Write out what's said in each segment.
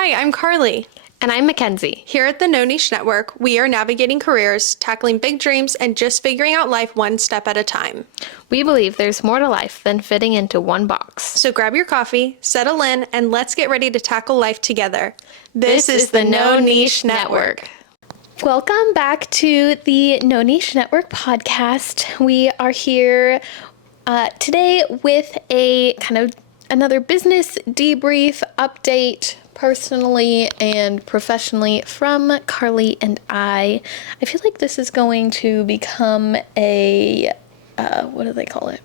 Hi, I'm Carly. And I'm Mackenzie. Here at the No Niche Network, we are navigating careers, tackling big dreams, and just figuring out life one step at a time. We believe there's more to life than fitting into one box. So grab your coffee, settle in, and let's get ready to tackle life together. This is the No Niche Network. Welcome back to the No Niche Network podcast. We are here today with a kind of another business debrief update, personally and professionally, from Carly and I. I feel like this is going to become a, what do they call it?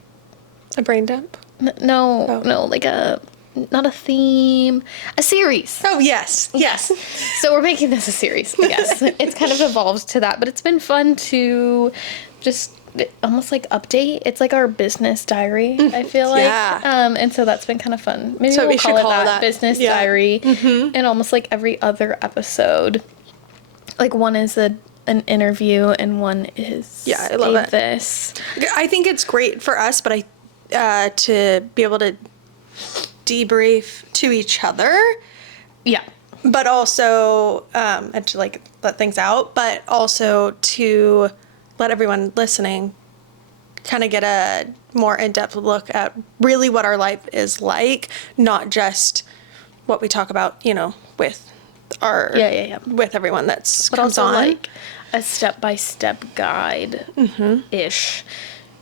A brain dump? No, like not a theme, a series. Oh, yes. So we're making this a series, I guess. It's kind of evolved to that, but it's been fun to just almost like update. It's like our business diary, I feel like. Yeah. And so that's been kind of fun. Maybe So we'll we should call it that, that. business Yeah. diary. And almost like every other episode, like one is an interview and one is I love it. this. I think it's great for us, but to be able to debrief to each other. Yeah. But also, and to like let things out, but also to let everyone listening kind of get a more in-depth look at really what our life is like, not just what we talk about, with our, with everyone that's But comes also on. like a step-by-step guide-ish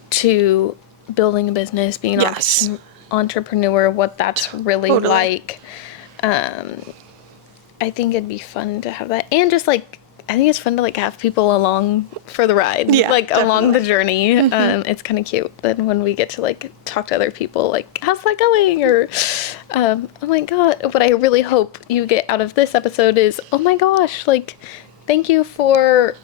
to building a business, being an Yes. entrepreneur, what that's really Totally. like. I think it'd be fun to have that. And just like, I think it's fun to like have people along for the ride, Yeah, like along the definitely. journey. It's kind of cute. Then when we get to like talk to other people, like, how's that going? Or, oh my God, what I really hope you get out of this episode is, oh my gosh, like, thank you for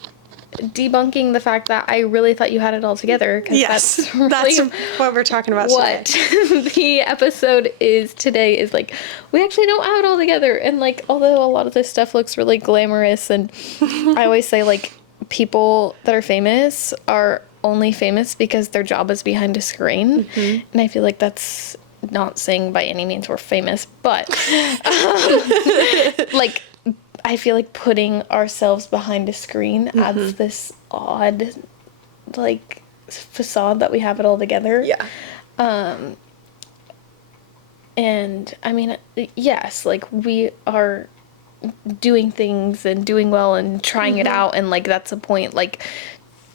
debunking the fact that I really thought you had it all together. 'Cause Yes, that's really that's what we're talking about what today. the episode is today, is like, we actually don't have it all together. And like, although a lot of this stuff looks really glamorous, and I always say like, people that are famous are only famous because their job is behind a screen. And I feel like that's not saying by any means we're famous, but like, I feel like putting ourselves behind a screen adds this odd, like, facade that we have it all together. Yeah. And, I mean, yes, like, we are doing things and doing well and trying it out, and, like, that's a point, like,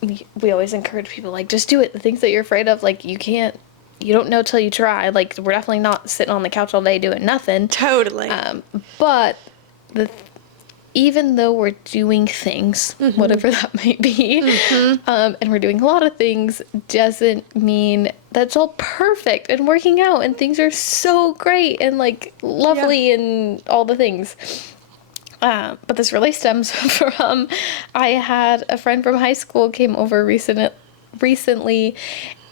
we always encourage people, like, just do it. The things that you're afraid of, like, you don't know till you try. Like, we're definitely not sitting on the couch all day doing nothing. Totally. But even though we're doing things, whatever that might be, and we're doing a lot of things, doesn't mean that's all perfect and working out and things are so great and like lovely and all the things. But this really stems from, I had a friend from high school came over recently,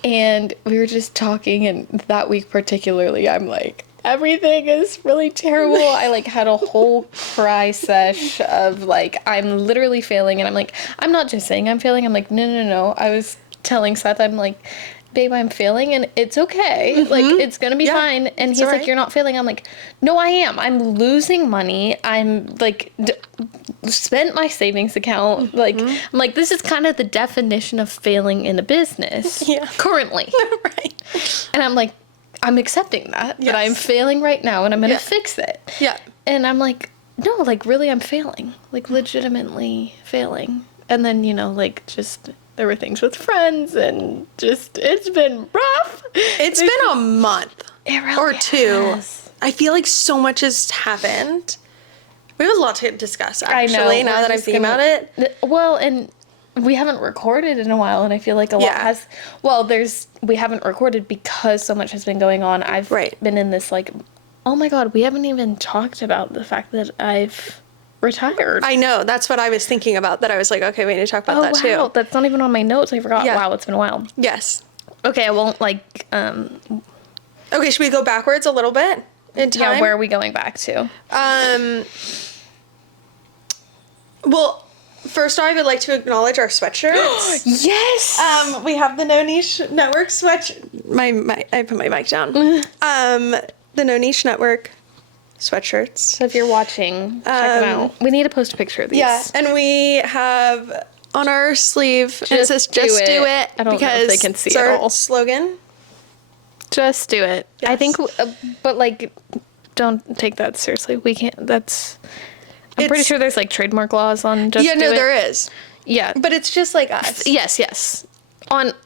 and we were just talking, and that week particularly, I'm like, everything is really terrible. I like had a whole cry sesh of like, I'm literally failing, and I'm like, I'm not just saying I'm failing. I'm like, no. I was telling Seth, I'm like, babe, I'm failing and it's okay. Like, it's gonna be fine. And he's like, you're not failing. I'm like, no, I am. I'm losing money. I'm like, spent my savings account. Like, I'm like, this is kind of the definition of failing in a business currently. Right. And I'm like, I'm accepting that I'm failing right now and I'm going to fix it. Yeah. And I'm like, no, like, really, I'm failing. Like, legitimately failing. And then, like, just, there were things with friends and just, it's been rough. It's been a month or two. has. I feel like so much has happened. We have a lot to discuss, actually, now that I'm thinking about it. Well, and we haven't recorded in a while, and I feel like a lot has. Well, we haven't recorded because so much has been going on. I've been in this like, oh my God, we haven't even talked about the fact that I've retired. I know, that's what I was thinking about. That I was like, okay, we need to talk about that too. That's not even on my notes. I forgot. Yeah. Wow, it's been a while. Yes. Okay, I won't like. Okay, should we go backwards a little bit in time? Yeah, where are we going back to? Well, first off, I would like to acknowledge our sweatshirts. Yes. We have the No Niche Network I put my mic down. The No Niche Network sweatshirts. So if you're watching, check them out. We need to post a picture of these. Yeah, and we have on our sleeve, and it says, just do it. I don't know if they can see it's our it all. slogan. Just do it. I Yes. think, but like, don't take that seriously. We can't, I'm pretty sure there's like trademark laws on just do it. There is. Yeah. But it's just like us. Yes.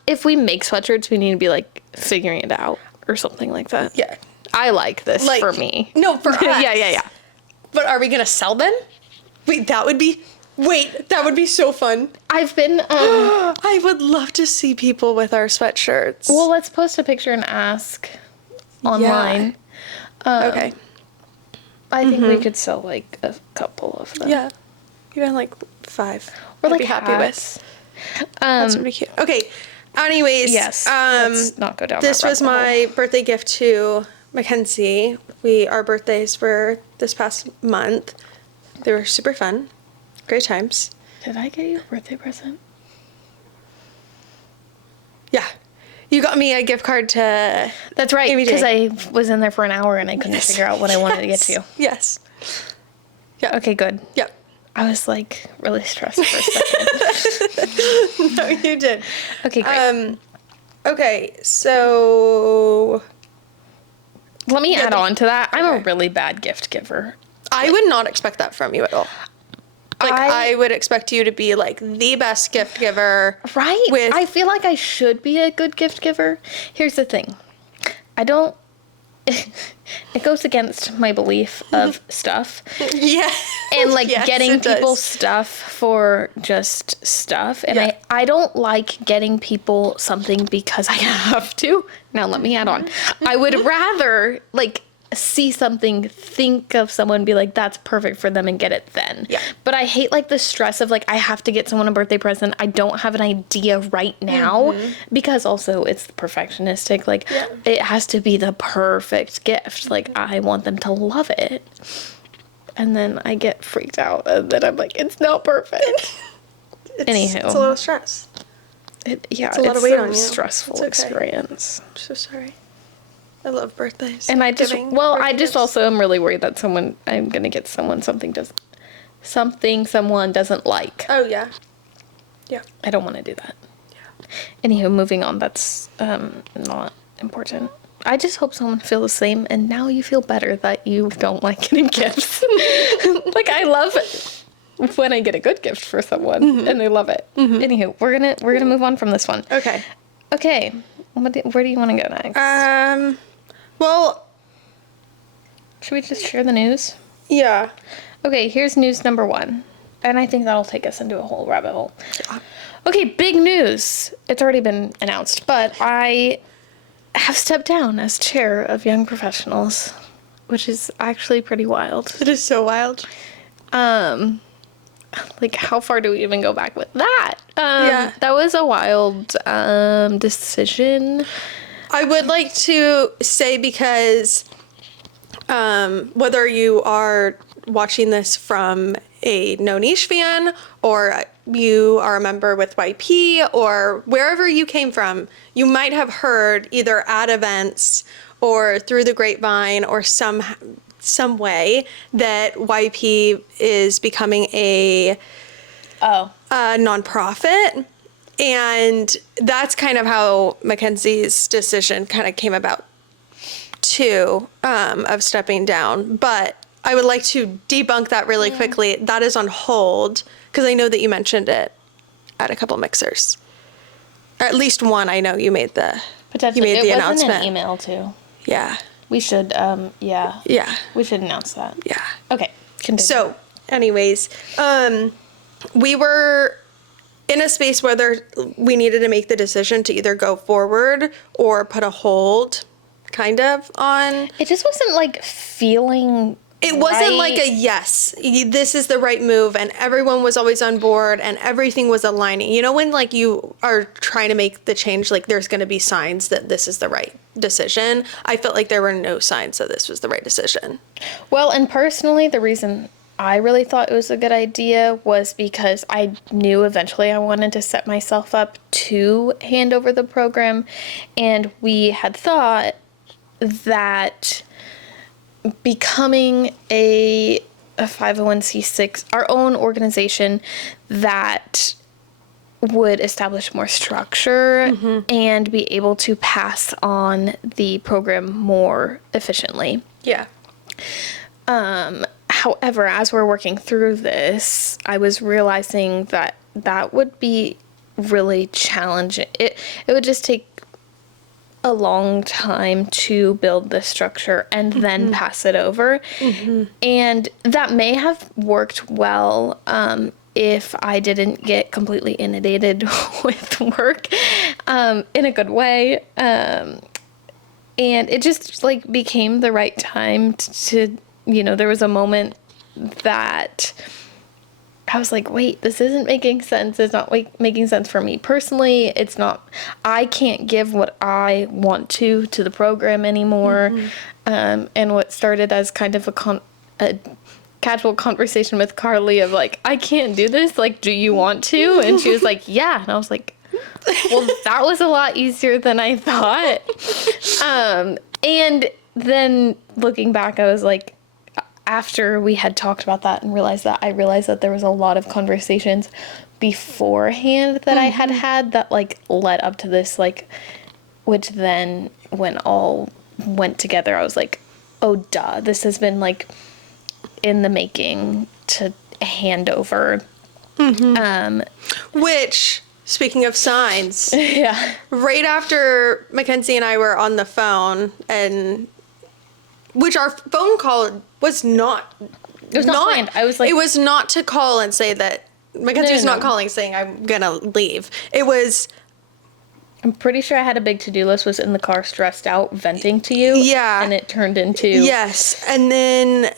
If we make sweatshirts, we need to be like figuring it out or something like that. Yeah. I like this for me. No, for us. Yeah. But are we going to sell them? That would be so fun. I've been, I would love to see people with our sweatshirts. well, let's post a picture and ask online. Okay. I think we could sell like a couple of them. Yeah. Even like 5. Or I'd like be happy hats. That's pretty cute. Okay. Anyways. Yes. Let's not go down This that was rabbit hole. my birthday gift to Mackenzie. Our birthdays were this past month. They were super fun. Great times. Did I get you a birthday present? Yeah. You got me a gift card to... That's right, ABJ. because I was in there for an hour and I couldn't figure out what I wanted to get to you. Yes. Yeah. Okay, good. Yep. I was like really stressed for a second. No, you did. Okay, great. Okay, so... Let me add but- on to that. I'm a okay. really bad gift giver. I would not expect that from you at all. Like, I- I would expect you to be, like, the best gift giver. Right? With... I feel like I should be a good gift giver. Here's the thing. I don't... It goes against my belief of stuff. Yeah. And like Yes, getting it does. people stuff for just stuff. And Yeah. I don't like getting people something because I have to. Now let me add on. I would rather like see something, think of someone, be like, that's perfect for them and get it then. Yeah. But I hate like the stress of like, I have to get someone a birthday present. I don't have an idea right now because also it's perfectionistic. Like it has to be the perfect gift. Like I want them to love it. And then I get freaked out and then I'm like, it's not perfect. Anywho. It's a little stress. It's a lot of weight on you. Stressful It's okay. experience. I'm so sorry. I love birthdays. And I just, Giving I birthday just gifts. also am really worried that I'm going to get someone something someone doesn't like. Oh, yeah. Yeah. I don't want to do that. Anywho, moving on. That's not important. I just hope someone feels the same, and now you feel better that you don't like getting gifts. Like, I love it when I get a good gift for someone, and they love it. Anywho, we're gonna move on from this one. Okay. Okay, where do you want to go next? Well, Should we just share the news? yeah. Okay, here's news number 1. And I think that'll take us into a whole rabbit hole. Okay, big news. It's already been announced, but I have stepped down as chair of Young Professionals, which is actually pretty wild. It is so wild. Like, how far do we even go back with that? Yeah. That was a wild decision. I would like to say because whether you are watching this from a No Niche fan or you are a member with YP or wherever you came from, you might have heard either at events or through the grapevine or some way that YP is becoming a nonprofit. And that's kind of how Mackenzie's decision kind of came about too, of stepping down. But I would like to debunk that really quickly. That is on hold because I know that you mentioned it at a couple mixers. Or at least one, I know you made the Potentially. you made the It announcement. wasn't an email, too. Yeah. We should, Yeah. we should announce that. Yeah. Okay, continue. So, anyways, we were in a space where we needed to make the decision to either go forward or put a hold, kind of, on. It just wasn't, like, feeling It wasn't right. like a yes, this is the right move, and everyone was always on board, and everything was aligning. You know, when, like, you are trying to make the change, like, there's going to be signs that this is the right decision. I felt like there were no signs that this was the right decision. Well, and personally, the reason I really thought it was a good idea was because I knew eventually I wanted to set myself up to hand over the program, and we had thought that becoming a 501c6, our own organization that would establish more structure and be able to pass on the program more efficiently. Yeah. However, as we're working through this, I was realizing that that would be really challenging. It would just take a long time to build the structure and then pass it over. And that may have worked well if I didn't get completely inundated with work in a good way. And it just like became the right time to, there was a moment that I was like, wait, this isn't making sense. It's not making sense for me personally. It's not, I can't give what I want to the program anymore. And what started as kind of a casual conversation with Carly of like, I can't do this. Like, do you want to? And she was like, yeah. And I was like, well, that was a lot easier than I thought. And then looking back, I was like, after we had talked about that and I realized that there was a lot of conversations beforehand that I had that like led up to this, like, which then when all went together, I was like, oh, duh, this has been like in the making to hand over. Which, speaking of signs, Yeah. right after Mackenzie and I were on the phone, and which our phone call was not. It was not planned. I was like, it was not to call and say that Mackenzie was not calling saying I'm gonna leave. It was. I'm pretty sure I had a big to-do list, was in the car stressed out venting to you. Yeah. And it turned into. Yes. And then.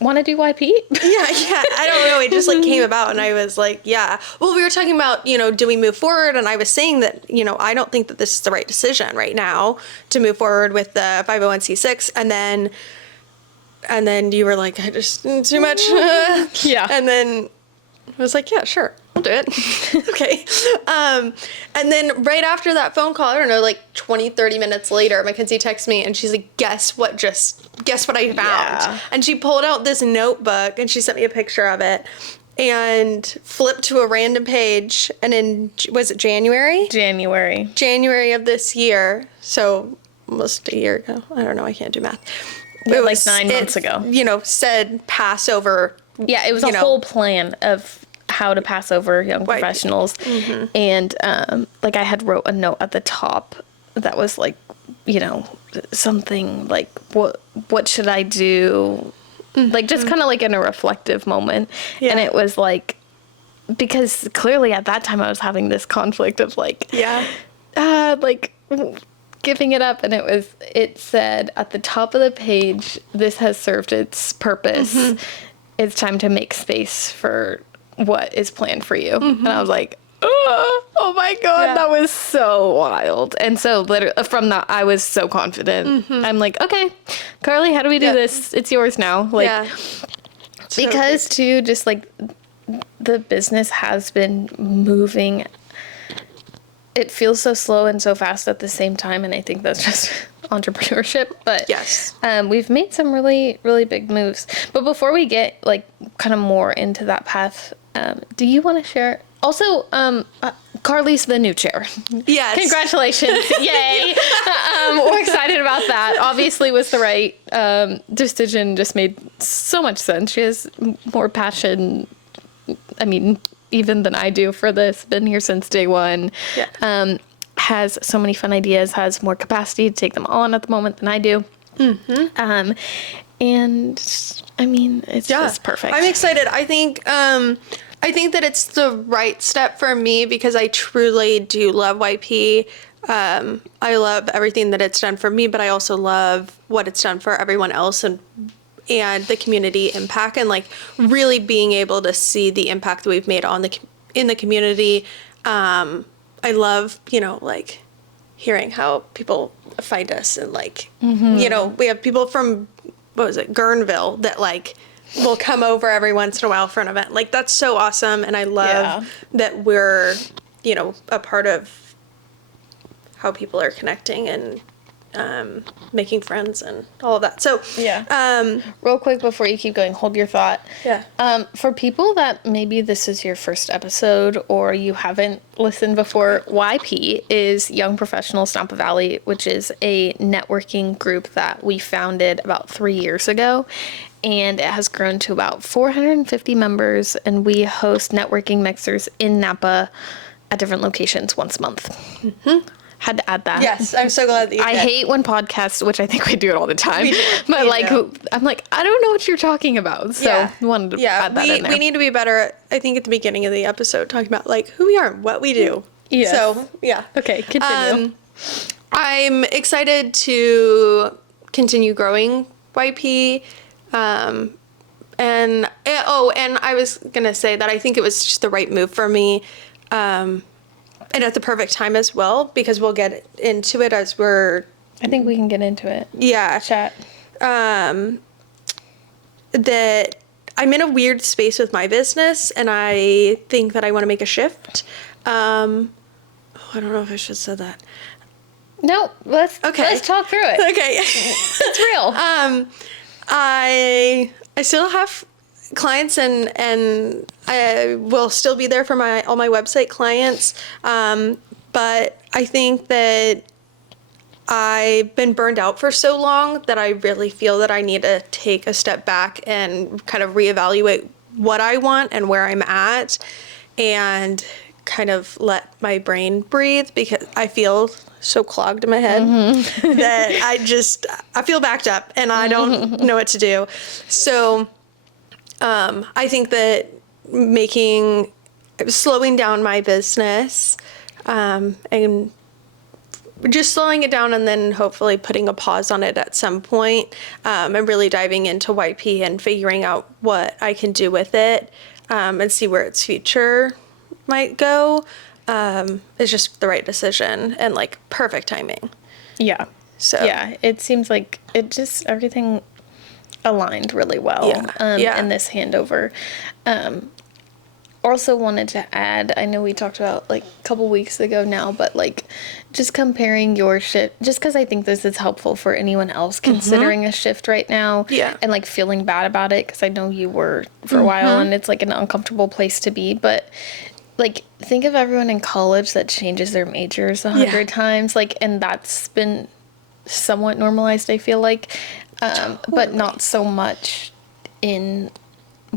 Want to do YP? Yeah, I don't know. It just like came about and I was like, yeah. Well, we were talking about, do we move forward? And I was saying that, I don't think that this is the right decision right now to move forward with the 501c6. And then you were like, I just, too much. Yeah. And then I was like, yeah, sure, I'll do it. Okay. And then right after that phone call, I don't know, like 20, 30 minutes later, Mackenzie texts me and she's like, guess what I found? Yeah. And she pulled out this notebook and she sent me a picture of it and flipped to a random page. And was it January? January of this year. So almost a year ago. I don't know. I can't do math. Yeah, like 9 months ago. Said Passover. Yeah, it was a whole plan of how to pass over young professionals. And like I had wrote a note at the top that was like, something like, what should I do? Like just kind of like in a reflective moment. Yeah. And it was like, because clearly at that time I was having this conflict of like, like giving it up. And it said at the top of the page, this has served its purpose. It's time to make space for what is planned for you. And I was like, oh my God, that was so wild. And so literally from that, I was so confident. I'm like, okay, Carly, how do we do this? It's yours now. Like, because too, just like the business has been moving. It feels so slow and so fast at the same time. And I think that's just entrepreneurship, but yes, we've made some really, really big moves. But before we get like kind of more into that path, do you want to share? Also, Carly's the new chair. Yes. Congratulations. Yay. We're excited about that. Obviously was the right decision. Just made so much sense. She has more passion, even than I do for this. Been here since day one. Yeah. Has so many fun ideas, has more capacity to take them on at the moment than I do. And it's just perfect. I'm excited. I think that it's the right step for me because I truly do love YP. I love everything that it's done for me, but I also love what it's done for everyone else and the community impact and like really being able to see the impact that we've made in the community. I love, like hearing how people find us and like, we have people from, Guerneville that like will come over every once in a while for an event. Like that's so awesome. And I love that we're, a part of how people are connecting and making friends and all of that. So Real quick before you keep going, hold your thought. Yeah. For people that maybe this is your first episode or you haven't listened before, YP is Young Professionals Napa Valley, which is a networking group that we founded about 3 years ago. And it has grown to about 450 members, and we host networking mixers in Napa at different locations once a month. Mm-hmm. Had to add that. Yes, I'm so glad that you did. I hate when podcasts, which I think we do it all the time, We do. but We like, do. I'm like, I don't know what you're talking about. So I wanted to add that in there. We need to be better, I think, at the beginning of the episode, talking about like who we are and what we do. Yes. So, yeah. Okay, continue. I'm excited to continue growing YP. And I was going to say that I think it was just the right move for me. And at the perfect time as well, because we'll get into it as we're... I think we can get into it. Yeah. Chat. That I'm in a weird space with my business, and I think that I want to make a shift. I don't know if I should have said that. No, let's talk through it. Okay. It's real. I still have clients and I will still be there for all my website clients. But I think that I've been burned out for so long that I really feel that I need to take a step back and kind of reevaluate what I want and where I'm at and kind of let my brain breathe, because I feel so clogged in my head that I feel backed up and I don't know what to do. So I think that slowing down my business and just slowing it down and then hopefully putting a pause on it at some point, and really diving into YP and figuring out what I can do with it, and see where its future might go, is just the right decision and like perfect timing. Yeah. So yeah, it seems like everything aligned really well in this handover. Also wanted to add, I know we talked about like a couple weeks ago now, but like just comparing your shift, just because I think this is helpful for anyone else considering a shift right now, and like feeling bad about it, because I know you were for a while and it's like an uncomfortable place to be, but like think of everyone in college that changes their majors 100 times, like, and that's been somewhat normalized, I feel like, but not so much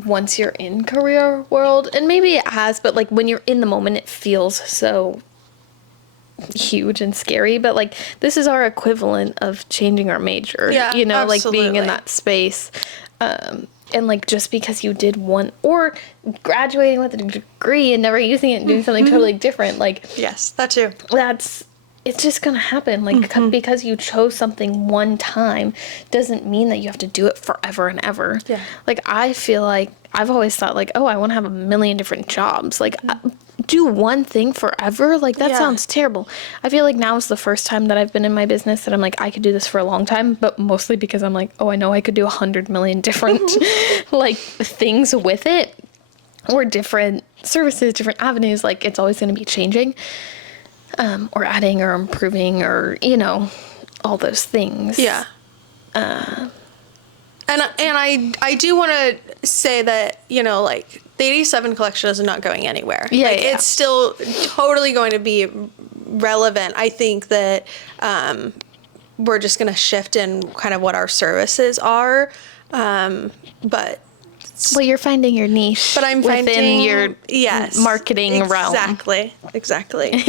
once you're in career world, and maybe it has, but like when you're in the moment it feels so huge and scary, but like this is our equivalent of changing our major, you know, absolutely. Like being in that space, and like just because you did one or graduating with a degree and never using it and doing something totally different, like yes, that too, it's just gonna happen, like because you chose something one time doesn't mean that you have to do it forever and ever. Like I feel like I've always thought like, oh, I want to have a million different jobs, like do one thing forever, like that sounds terrible. I feel like now is the first time that I've been in my business that I'm like, I could do this for a long time, but mostly because I'm like, oh, I know I could do 100 million different like things with it, or different services, different avenues, like it's always going to be changing. Or adding or improving or, you know, all those things. Yeah. And I do want to say that, you know, like the 87 collection is not going anywhere. Yeah, like, it's still totally going to be relevant. I think that we're just going to shift in kind of what our services are. But well, you're finding your niche, but I'm within finding your marketing realm. Exactly.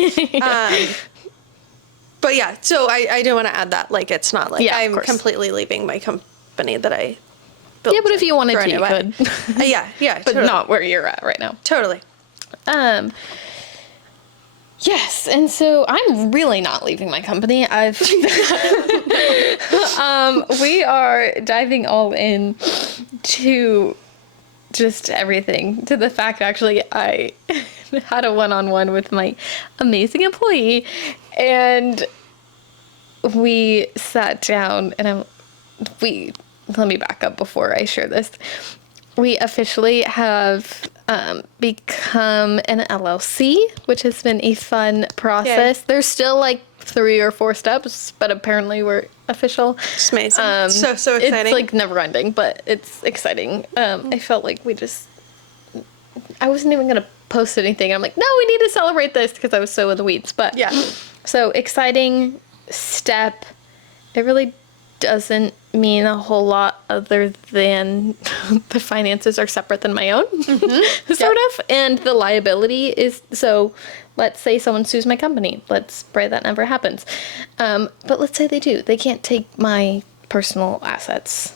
But yeah, so I do want to add that, like, it's not like I'm completely leaving my company that I built. Yeah, but if you wanted to, you could. Yeah, but totally. not where you're at right now. Totally. Yes, and so I'm really not leaving my company. We are diving all in to just everything, to the fact actually I had a one-on-one with my amazing employee, and we sat down and let me back up before I share this. We officially have become an LLC, which has been a fun process. There's still like 3 or 4 steps, but apparently we're official. It's amazing. So exciting. It's like never ending, but it's exciting. I felt like I wasn't even going to post anything. I'm like, no, we need to celebrate this because I was so in the weeds. But Yeah. So exciting step. It really doesn't mean a whole lot other than the finances are separate than my own, sort of. And the liability is, so let's say someone sues my company. Let's pray that never happens. But let's say they do. They can't take my personal assets.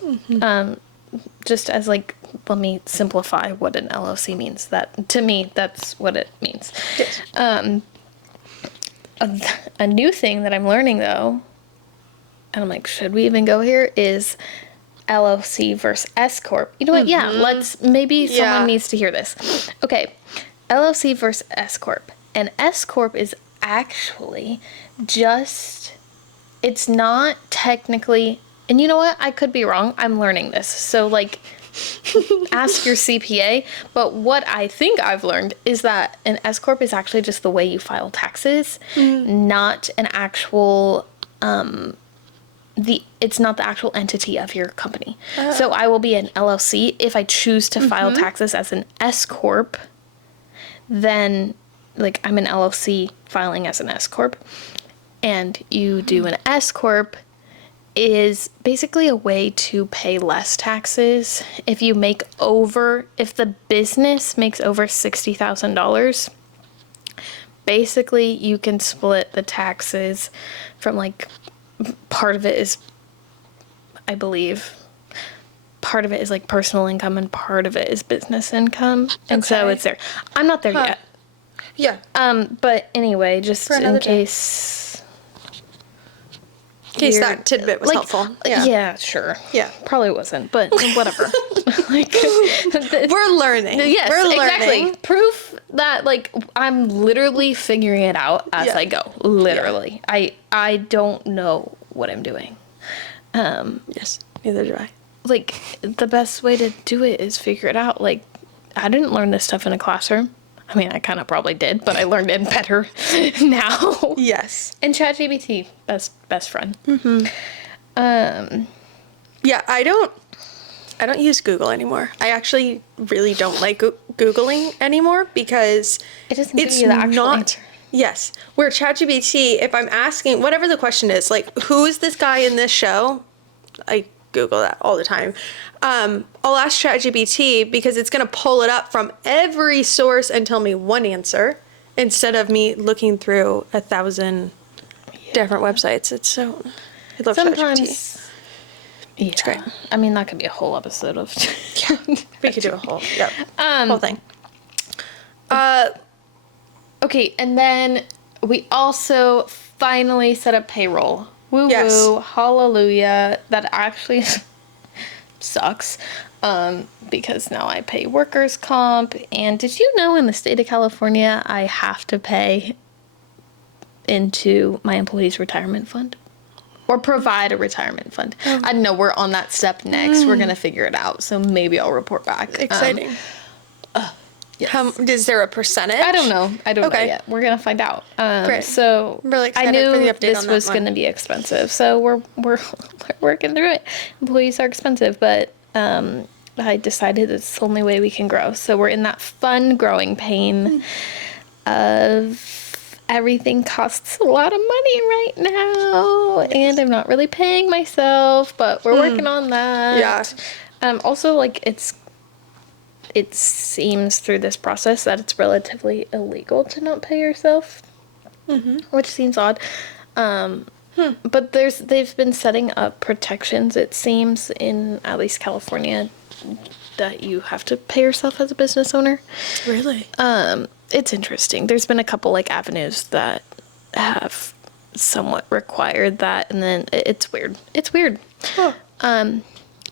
Just as like, let me simplify what an LLC means. That, to me, that's what it means. Yes. A new thing that I'm learning, though, and I'm like, should we even go here, is LLC versus S Corp. You know what? Yeah, maybe someone needs to hear this. Okay, LLC versus S Corp. And S Corp is actually just, it's not technically, and you know what? I could be wrong. I'm learning this. So, like, ask your CPA. But what I think I've learned is that an S Corp is actually just the way you file taxes, not an actual, it's not the actual entity of your company. So I will be an LLC. If I choose to file taxes as an S Corp, then, like, I'm an LLC filing as an S Corp. And you do an S Corp is basically a way to pay less taxes if the business makes over $60,000. Basically, you can split the taxes from, like, part of it is, I believe, part of it is like personal income and part of it is business income. And so it's there. I'm not there yet. Yeah. But anyway, just in case that tidbit was helpful. Yeah, sure. Yeah. Probably wasn't, but whatever. Like, we're learning. Yes, we're learning. Exactly. Proof that, like, I'm literally figuring it out as I go. Literally. Yeah. I don't know what I'm doing. Yes, neither do I. Like, the best way to do it is figure it out. Like, I didn't learn this stuff in a classroom. I mean, I kind of probably did, but I learned it better now. Yes. And ChatGPT, best friend. Yeah, I don't use Google anymore. I actually really don't like Googling anymore because it doesn't give you the actual answer. Yes. Where ChatGPT, if I'm asking, whatever the question is, like, who is this guy in this show? I Google that all the time. I'll ask ChatGPT because it's going to pull it up from every source and tell me one answer instead of me looking through 1,000 different websites. It's so, I love ChatGPT. Yeah. It's great. I mean, that could be a whole episode of. We could do a whole thing. Okay, and then we also finally set up payroll. Woo woo, hallelujah. That actually sucks because now I pay workers' comp. And did you know in the state of California I have to pay into my employees' retirement fund? Or provide a retirement fund. I don't know, we're on that step next. We're going to figure it out. So maybe I'll report back. Exciting. Yes. Is there a percentage? I don't know. I don't know yet. We're going to find out. Great. So I'm really excited I knew for the update this was going to be expensive. So we're working through it. Employees are expensive, but I decided it's the only way we can grow. So we're in that fun growing pain of everything costs a lot of money right now, and I'm not really paying myself, but we're working on that. Yeah. Also, like, it seems through this process that it's relatively illegal to not pay yourself, which seems odd. But they've been setting up protections, it seems, in at least California, that you have to pay yourself as a business owner. Really? It's interesting. There's been a couple, like, avenues that have somewhat required that, and then it's weird. It's weird. Oh.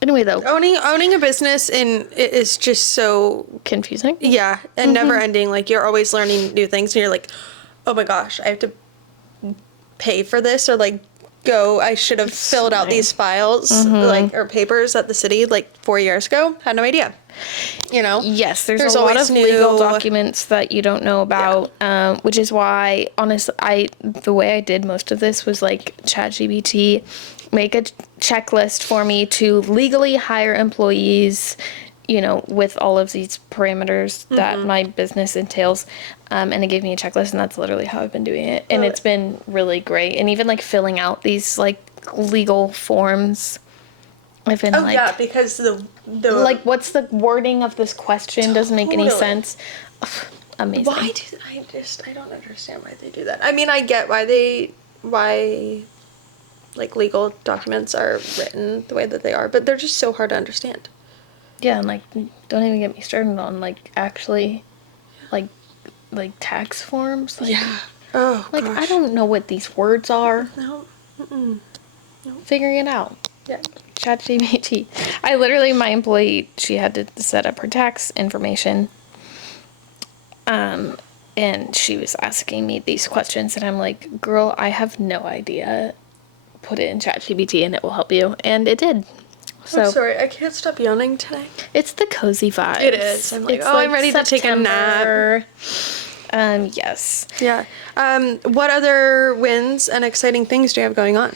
Anyway, though. Owning a business it is just so confusing. Yeah, and never ending. Like, you're always learning new things, and you're like, oh my gosh, I have to pay for this, or like I should have filled out these files, like, or papers at the city, like, 4 years ago. Had no idea. You know? Yes, there's a lot of legal documents that you don't know about, which is why, honestly, the way I did most of this was, like, ChatGPT, make a checklist for me to legally hire employees, you know, with all of these parameters that my business entails. And it gave me a checklist, and that's literally how I've been doing it. And it's been really great. And even, like, filling out these, like, legal forms, I've been like... yeah, because the... Like, what's the wording of this question? Doesn't make any sense. Ugh, amazing. I don't understand why they do that. I mean, I get why, like, legal documents are written the way that they are, but they're just so hard to understand. Yeah, and, like, don't even get me started on, like, actually, like tax forms. Like, yeah. Oh, like, gosh. I don't know what these words are. No. No. Figuring it out. Yeah. ChatGPT. I literally, my employee, she had to set up her tax information. And she was asking me these questions, and I'm like, girl, I have no idea. Put it in ChatGPT and it will help you. And it did. So, I'm sorry, I can't stop yawning today. It's the cozy vibes. It is. I'm like, I'm ready to take a nap. Yes. Yeah. What other wins and exciting things do you have going on?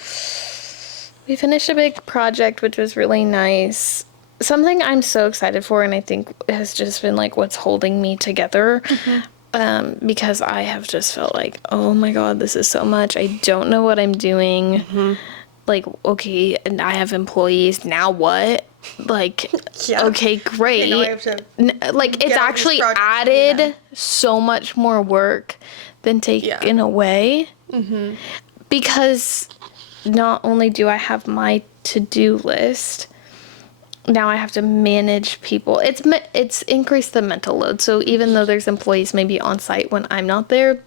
We finished a big project, which was really nice. Something I'm so excited for, and I think has just been, like, what's holding me together. Because I have just felt like, oh my God, this is so much. I don't know what I'm doing. Like, okay, and I have employees, now what? Like, okay, great. I have to it's actually added so much more work than taken away. Because not only do I have my to-do list, now I have to manage people. It's increased the mental load. So even though there's employees maybe on site when I'm not there,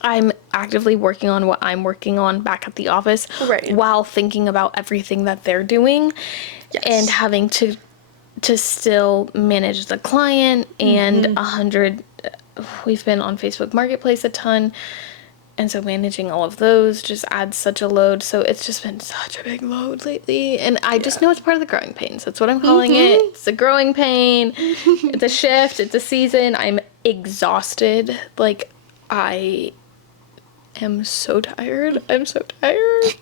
I'm actively working on what I'm working on back at the office, while thinking about everything that they're doing, and having to still manage the client and 100. We've been on Facebook Marketplace a ton, and so managing all of those just adds such a load. So it's just been such a big load lately, and I just know it's part of the growing pains. That's what I'm calling it. It's a growing pain. It's a shift. It's a season. I'm exhausted. Like, I am so tired. I'm so tired.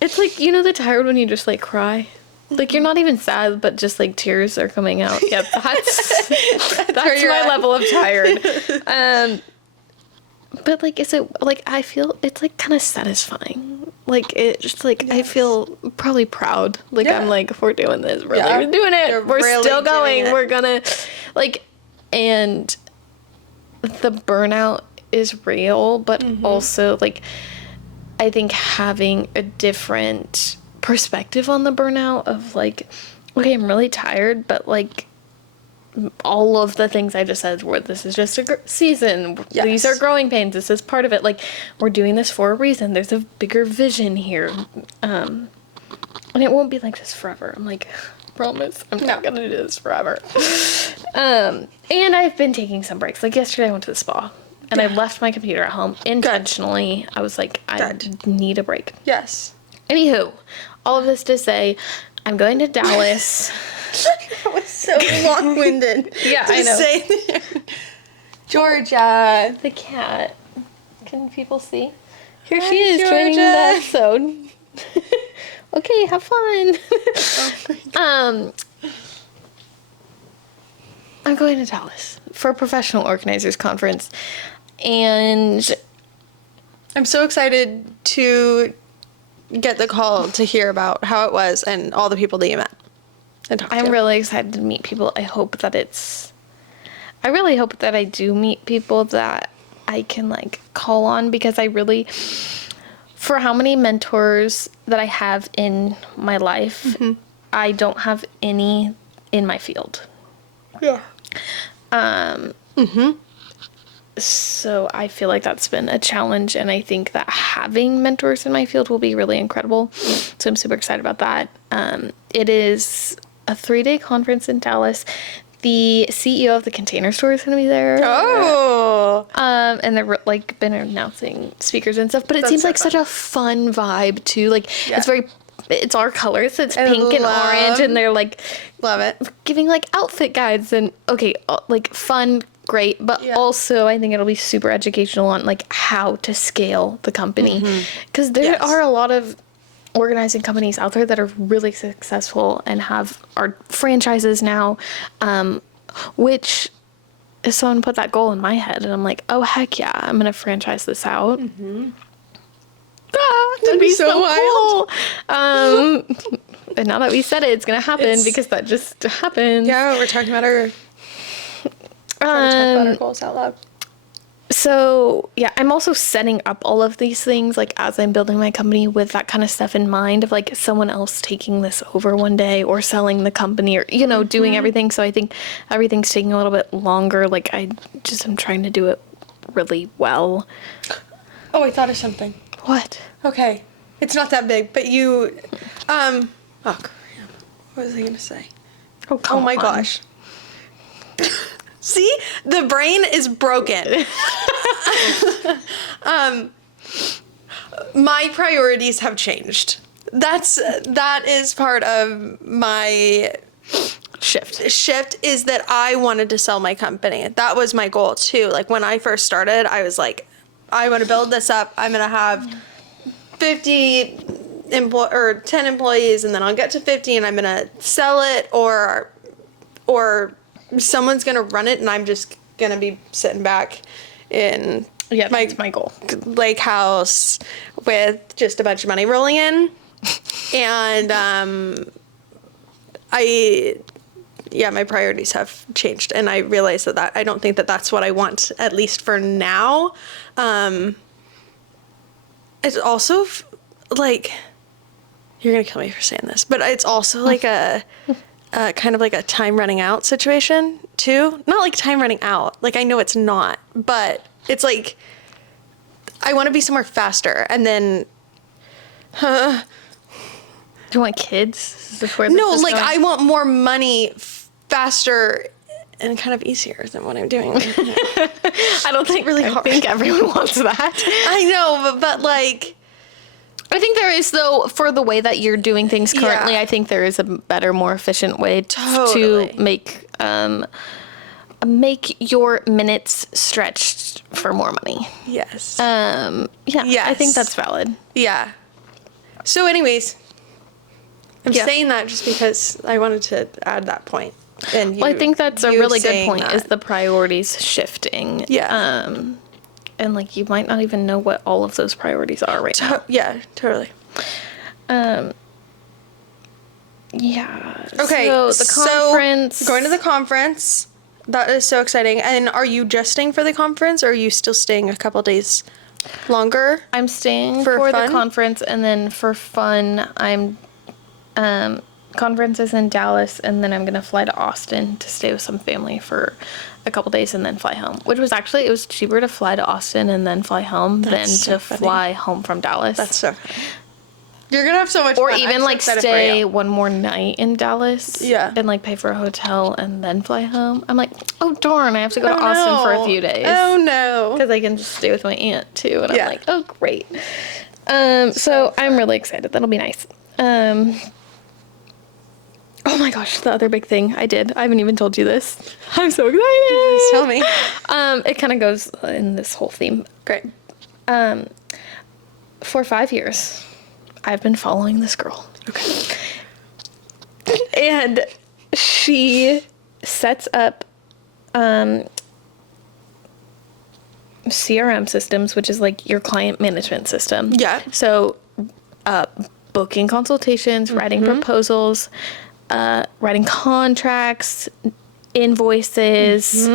It's like, you know, the tired when you just, like, cry. Like, you're not even sad, but just, like, tears are coming out. Yep, that's my level of tired. But, like, is it, like, I feel it's, like, kind of satisfying. Like, it just, like, I feel probably proud. Like, I'm like, we're doing this. We're doing it. We're really still going. We're gonna, like, and the burnout is real, but also, like, I think having a different perspective on the burnout of, like, okay, I'm really tired, but, like, all of the things I just said were, this is just a season. These are growing pains. This is part of it. Like, we're doing this for a reason. There's a bigger vision here. And it won't be like this forever. I'm like, promise, I'm not going to do this forever. And I've been taking some breaks. Like, yesterday I went to the spa. And I left my computer at home intentionally. I was like, I need a break. Yes. Anywho, all of this to say, I'm going to Dallas. That was so long-winded. I know. Georgia. The cat. Can people see? Here Hi, she is, Georgia. joining the episode. Okay, have fun. I'm going to Dallas for a professional organizers conference, and I'm so excited to get the call to hear about how it was and all the people that you met and talked to. I'm really excited to meet people. I really hope that I do meet people that I can, like, call on, because I really, for how many mentors that I have in my life, I don't have any in my field. Yeah. So I feel like that's been a challenge, and I think that having mentors in my field will be really incredible. So I'm super excited about that. It is a 3-day conference in Dallas. the CEO of the Container Store is going to be there. Oh. And they're like been announcing speakers and stuff, but it That's seems so like fun. such a fun vibe too. Like Yeah. it's our colors. It's I pink and love- orange, and they're like Love it. giving like outfit guides and like fun, great, but Yeah. also I think it'll be super educational on like how to scale the company, because there Yes. are a lot of organizing companies out there that are really successful and are franchises now, which someone put that goal in my head, and I'm like, oh heck yeah, I'm gonna franchise this out. That'd be so wild. cool. And now that we said it, it's gonna happen It's- because that just happens. Yeah, we're talking about our goals out loud. So yeah, I'm also setting up all of these things like as I'm building my company with that kind of stuff in mind of like someone else taking this over one day or selling the company or doing everything. So I think everything's taking a little bit longer. Like I'm trying to do it really well. Oh, I thought of something. What? Okay. It's not that big, but you, oh, crap. What was I going to say? Oh my gosh. See? The brain is broken. My priorities have changed. That is part of my shift is that I wanted to sell my company. That was my goal too. Like when I first started, I was like, I want to build this up. I'm going to have 10 employees, and then I'll get to 50 and I'm going to sell it or someone's going to run it and I'm just going to be sitting back in that's my goal. lake house with just a bunch of money rolling in. And my priorities have changed, and I realize that I don't think that that's what I want, at least for now. It's also like, you're gonna kill me for saying this, but it's also like a kind of like a time running out situation too. Not like time running out, like I know it's not, but it's like I want to be somewhere faster, and then Do you want kids? no, like I want more money faster and kind of easier than what I'm doing. I don't think really I hard. think everyone wants that. I know, but like, I think there is, though, for the way that you're doing things currently, Yeah. I think there is a better, more efficient way Totally. to make your minutes stretched for more money. yes. I Yes. think that's valid. Yeah. So anyways, I'm Yeah. saying that just because I wanted to add that point. And Well, I think that's a really good saying point, that. is the priorities shifting. Yeah. And, like, you might not even know what all of those priorities are right now. Yeah, totally. Yeah. Okay. So, the conference. Going to the conference. That is so exciting. And are you just staying for the conference, or are you still staying a couple days longer? I'm staying For for fun? the conference, and then for fun, I'm conference is in Dallas, and then I'm gonna fly to Austin to stay with some family for a couple days and then fly home. Which was actually, it was cheaper to fly to Austin and then fly home than That's so to funny. fly home from Dallas. That's so funny. You're gonna have so much or fun. even I'm so like excited for stay you. one more night in Dallas. Yeah. And like pay for a hotel and then fly home. I'm like, oh darn, I have to go to Oh, Austin for no. a few days. Oh no. Because I can just stay with my aunt too. And Yeah. I'm like, oh great. So I'm really excited. That'll be nice. Oh my gosh, the other big thing I did. I haven't even told you this. I'm so excited. Just tell me. It kind of goes in this whole theme. Great. For 5 years, I've been following this girl. Okay. And she sets up CRM systems, which is like your client management system. Yeah. So booking consultations, writing proposals, writing contracts, invoices,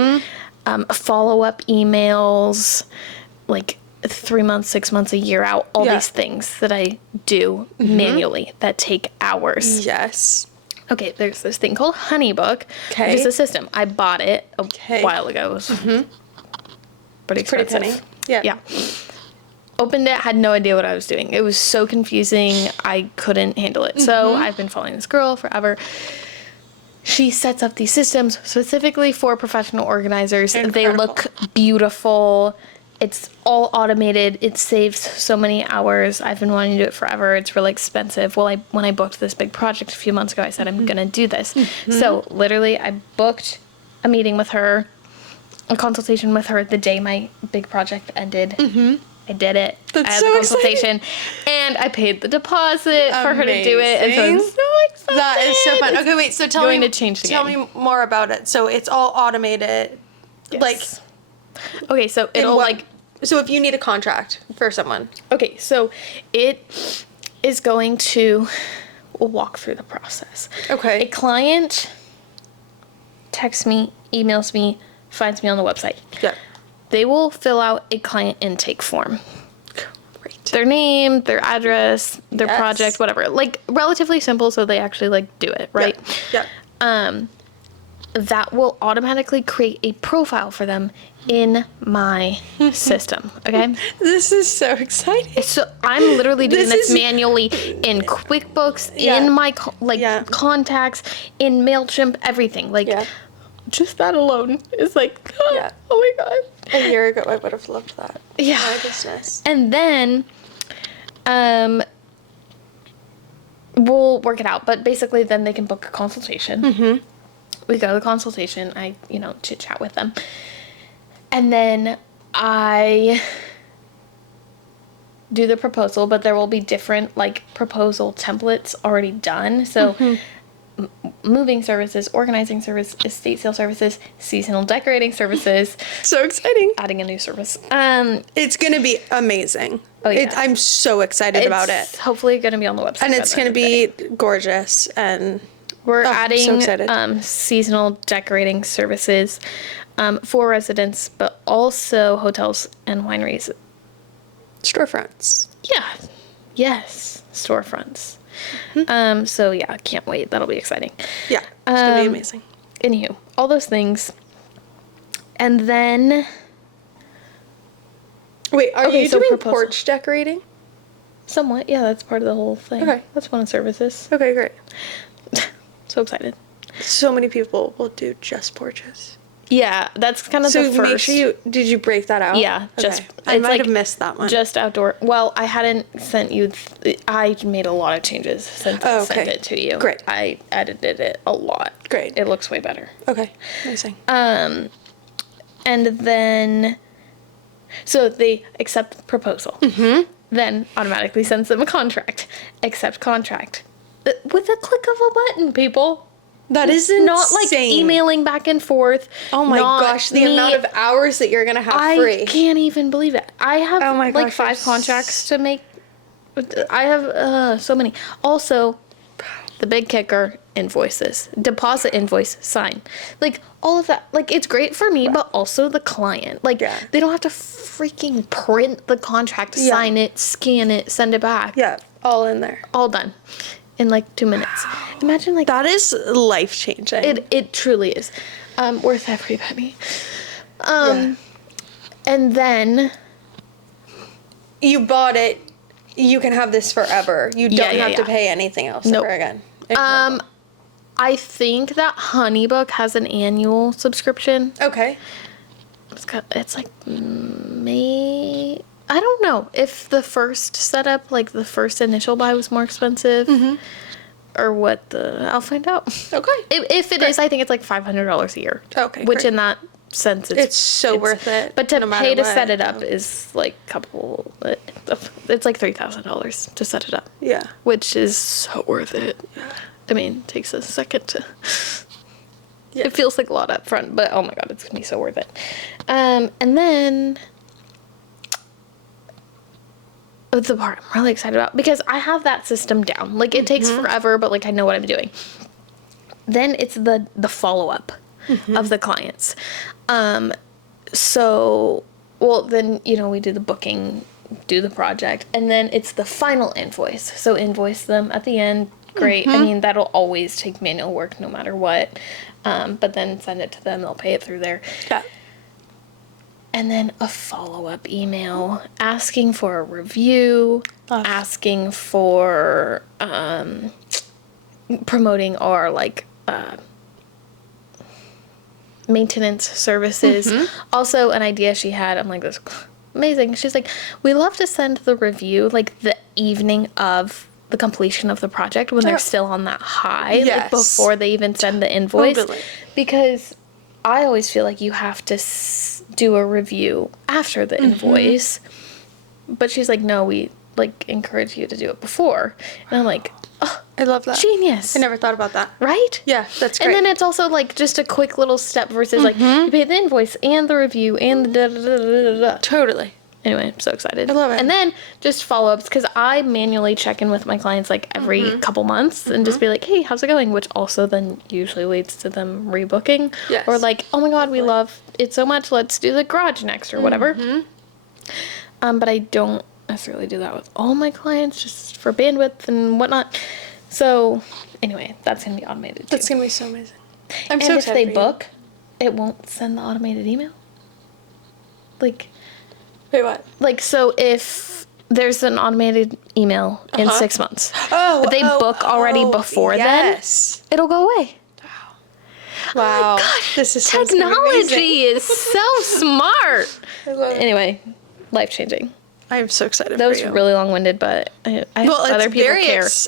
follow-up emails, like 3 months, 6 months, a year out, all Yeah. these things that I do manually that take hours. Yes. Okay, there's this thing called Honeybook, Okay. which is a system. I bought it a Okay. while ago. It was pretty Pretty expensive. penny. Yeah. Yeah. Opened it, had no idea what I was doing. It was so confusing. I couldn't handle it. So I've been following this girl forever. she sets up these systems specifically for professional organizers. Incredible. They look beautiful. It's all automated. It saves so many hours. I've been wanting to do it forever. It's really expensive. Well, when I booked this big project a few months ago, I said, I'm going to do this. So literally, I booked a meeting with her, a consultation with her the day my big project ended. I did it. That's I had so the consultation, and I paid the deposit for her to do it. And so I'm Amazing. so excited. That is so fun. Okay, wait. So tell going me, to change the tell game. me more about it. So it's all automated. Yes. Okay, so it'll like. So if you need a contract for someone. Okay, so it is going to. We'll walk through the process. Okay. A client texts me, emails me, finds me on the website. Yeah. They will fill out a client intake form. Great. Their name, their address, their Yes. project, whatever. Like relatively simple, so they actually like do it, right? Yeah. That will automatically create a profile for them in my system. Okay. This is so exciting. So I'm literally doing This this is- manually in QuickBooks, Yeah. in my Yeah. contacts, in Mailchimp, everything. Like Yeah. just that alone is like, Yeah. oh my god. A year ago, I would have loved that. Yeah. My business. And then, we'll work it out. But basically, then they can book a consultation. Mm-hmm. We go to the consultation. I, chit chat with them. And then I do the proposal, but there will be different, proposal templates already done. So, moving services, organizing service, estate sale services, seasonal decorating services, So exciting. adding a new service. It's going to be amazing. Oh, yeah. I'm so excited about It's it. hopefully going to be on the website. And by it's the going end to of the day. be gorgeous. And We're I'm adding so excited. Seasonal decorating services for residents, but also hotels and wineries. storefronts. Yeah. Yes. Storefronts. So yeah, can't wait. That'll be exciting. Yeah. It's going to be amazing. Anywho, all those things. And then Wait, are Okay, you so doing proposal. porch decorating? somewhat, yeah, that's part of the whole thing. Okay. That's one of the services. Okay, great. So excited. So many people will do just porches. Yeah, that's kind of So the first. make sure did you break that out? Yeah, just I it's might like have missed that one. Just outdoor. Well, I hadn't sent you. I made a lot of changes since I Oh, sent okay. it to you. Great. I edited it a lot. Great. It looks way better. Okay, amazing. And then, so they accept proposal. Then automatically sends them a contract. Accept contract. With a click of a button, people. That is insane. Not like emailing back and forth. Oh my not gosh, the me- amount of hours that you're gonna have I free. can't even believe it. I have Oh my like gosh, 5 there's contracts to make. I have so many. Also, the big kicker, invoices. Deposit invoice, sign. Like all of that. Like it's great for me, but also the client. Like Yeah. they don't have to freaking print the contract, Yeah. sign it, scan it, send it back. Yeah, all in there. All done in like 2 minutes. Imagine like That is life changing. it truly is. Worth every penny. Yeah. And then You bought it. You can have this forever. You don't Yeah, have to yeah. pay anything else Nope. ever again. I think that HoneyBook has an annual subscription. Okay. It's like May. I don't know if the first setup, like the first initial buy, was more expensive, or what. I'll find out. Okay. If it is, I think it's like $500 a year. Okay, Which great. in that sense, It's so worth it, But to no matter pay to what. set it up is like it's like $3,000 to set it up. Yeah. Which is so worth it. I mean, it takes a second to. Yeah. It feels like a lot up front, but oh my god, it's gonna be so worth it. And then the part I'm really excited about, because I have that system down. Like it takes forever, but like I know what I'm doing. Then it's the follow up of the clients. So then we do the booking, do the project, and then it's the final invoice. So invoice them at the end. Great. I mean, that'll always take manual work no matter what. But then send it to them. They'll pay it through there. Yeah. And then a follow-up email asking for a review, Love. asking for promoting our maintenance services. Also, an idea she had, I'm like, this is amazing. She's like, we love to send the review like the evening of the completion of the project when they're still on that high, like before they even send the invoice. Totally. Because I always feel like you have to do a review after the invoice. But she's like, no, we like encourage you to do it before. And I'm like, oh, I love that. Genius. I never thought about that. Right? Yeah, that's great. And then it's also like just a quick little step versus like you pay the invoice and the review and the da-da-da-da-da-da. Totally. Anyway, I'm so excited. I love it. And then just follow-ups, because I manually check in with my clients like every couple months and just be like, hey, how's it going? Which also then usually leads to them rebooking. Yes. Or like, oh my God, we love it so much. Let's do the garage next or whatever. But I don't necessarily do that with all my clients, just for bandwidth and whatnot. So anyway, that's going to be automated too. That's going to be so amazing. I'm And so if excited they for you. book, it won't send the automated email. Like... Wait, what? Like, so if there's an automated email in 6 months, but they book already before then, it'll go away. Wow. Gosh, this is technology is so smart. I love it. Anyway, life-changing. I'm so excited That for was you. really long-winded, but I hope other people care. It's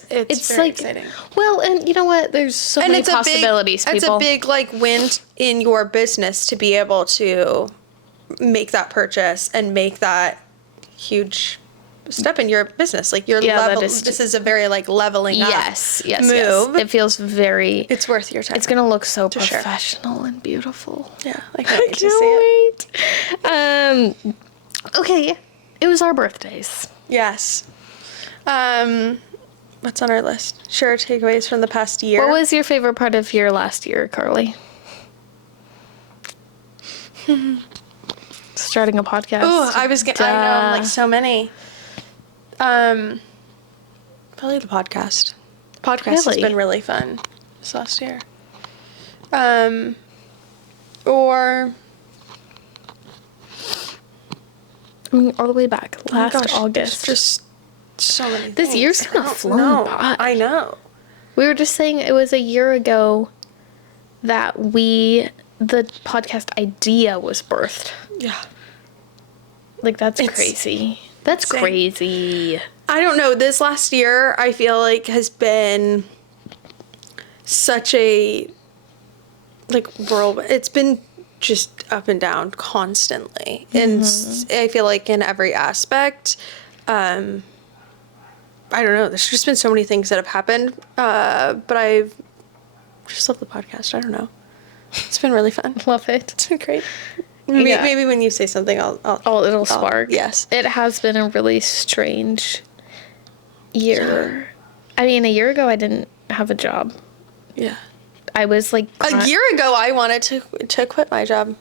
very exciting. Well, and you know what? There's so many possibilities, people. It's a big, like, win in your business to be able to make that purchase and make that huge step in your business. Like, this is a very, like, leveling up yes, move. It feels very... It's worth your time. It's going to look so sure. professional and beautiful. Yeah, I can't wait to see it. Okay, it was our birthdays. Yes. What's on our list? Share takeaways from the past year. What was your favorite part of your last year, Carly? Starting a podcast. Oh, I know, like, so many. Probably the podcast. Podcast has been really fun this last year. Or... I mean, all the way back. Last gosh, August. Just so many This things. year's kind of flown by. I know. We were just saying it was a year ago that the podcast idea was birthed. Yeah. Like, that's crazy. That's insane. crazy. I don't know. This last year, I feel like, has been such a, like, whirlwind. It's been just up and down constantly. And I feel like in every aspect, I don't know. There's just been so many things that have happened. But I've just loved the podcast. I don't know. It's been really fun. Love it. It's been great. Yeah. Maybe when you say something, It'll spark. Yes. It has been a really strange year. I mean, a year ago, I didn't have a job. Yeah. I was like... A year ago, I wanted to quit my job.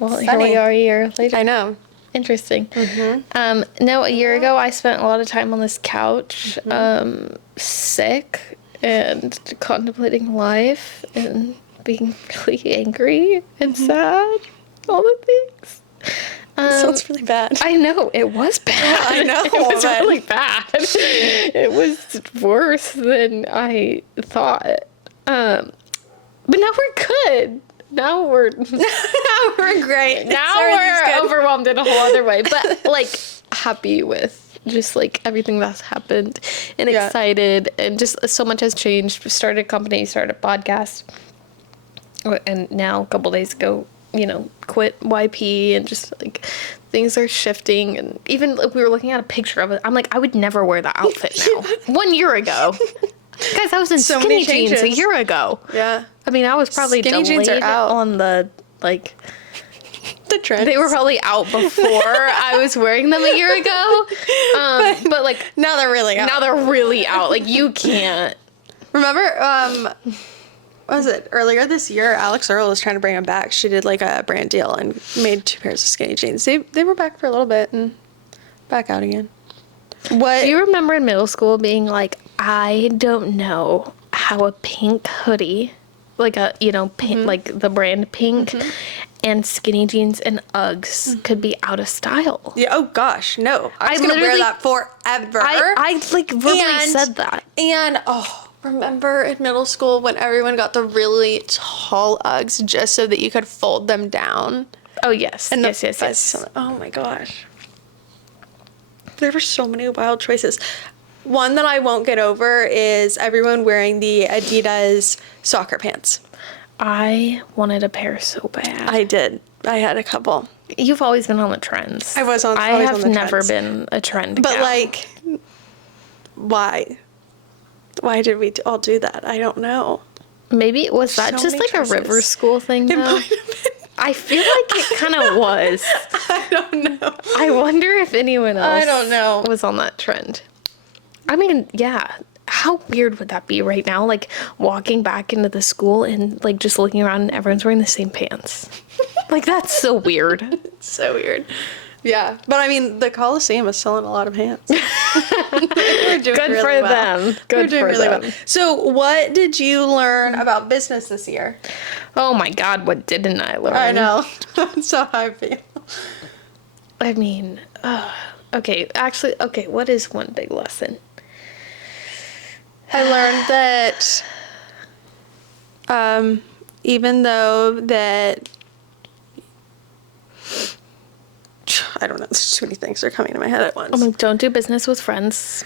Well, here we are a year later. I know. Interesting. No, a year ago, I spent a lot of time on this couch, sick and contemplating life and being really angry and sad. All the things. Sounds really bad. I know, it was bad. I know. It was really bad. It was worse than I thought. But now we're good. Now we're great. Now we're overwhelmed in a whole other way. But, like, happy with just, like, everything that's happened and excited. And just so much has changed. We started a company, started a podcast. And now, a couple days ago, quit YP, and just, like, things are shifting. And even like, we were looking at a picture of it. I'm like, I would never wear that outfit now. 1 year ago. Guys, I was in so skinny jeans a year ago. Yeah. I mean, I was probably Skinny jeans are out. on the, like... The trends. They were probably out before I was wearing them a year ago. But, like... Now they're really out. Now they're really out. Like, you can't... Remember, what was it? Earlier this year, Alex Earl was trying to bring them back. She did, like, a brand deal and made 2 pairs of skinny jeans. They were back for a little bit and back out again. What? Do you remember in middle school being like, I don't know how a pink hoodie, like a, pink, like the brand pink, and skinny jeans and Uggs could be out of style? Yeah. Oh gosh, no. I was gonna wear that forever. I like verbally said that. And remember in middle school when everyone got the really tall Uggs just so that you could fold them down? Oh, yes. And Yes. Oh my gosh. There were so many wild choices. One that I won't get over is everyone wearing the Adidas soccer pants. I wanted a pair so bad. I did. I had a couple. You've always been on the trends. I was on. I always have on the never trends. been a trend But gal. like, why? Why did we all do that? I don't know. Maybe was that So just many like choices. a river school thing It though? might have been. I feel like it kind of was. I don't know. I wonder if anyone else I don't know. was on that trend. I mean, yeah. How weird would that be right now? Like walking back into the school and like just looking around and everyone's wearing the same pants. Like that's so weird. It's so weird. Yeah, but I mean, the Coliseum is selling a lot of pants. We're doing Good really for well. them. Good We're doing for really them. well. So, what did you learn about business this year? Oh my God, what didn't I learn? I know. That's how I feel. I mean, okay, actually, okay, what is one big lesson? I learned that even though that I don't know, there's too many things that are coming to my head at once. I'm like, don't do business with friends.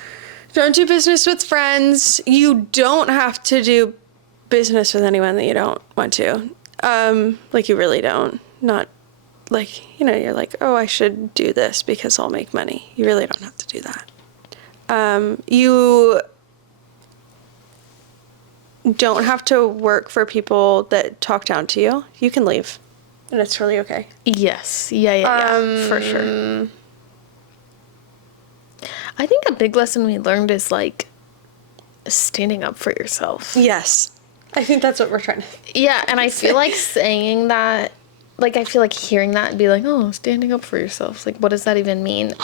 Don't do business with friends. You don't have to do business with anyone that you don't want to. Like you really don't. Not like, you know, you're like, oh, I should do this because I'll make money. You really don't have to do that. You don't have to work for people that talk down to you. You can leave. And it's really okay. Yes. Yeah, for sure. I think a big lesson we learned is like standing up for yourself. Yes. I think that's what we're trying to. Yeah, and I feel like saying that, like I feel like hearing that and be like, oh, standing up for yourself. Like, what does that even mean?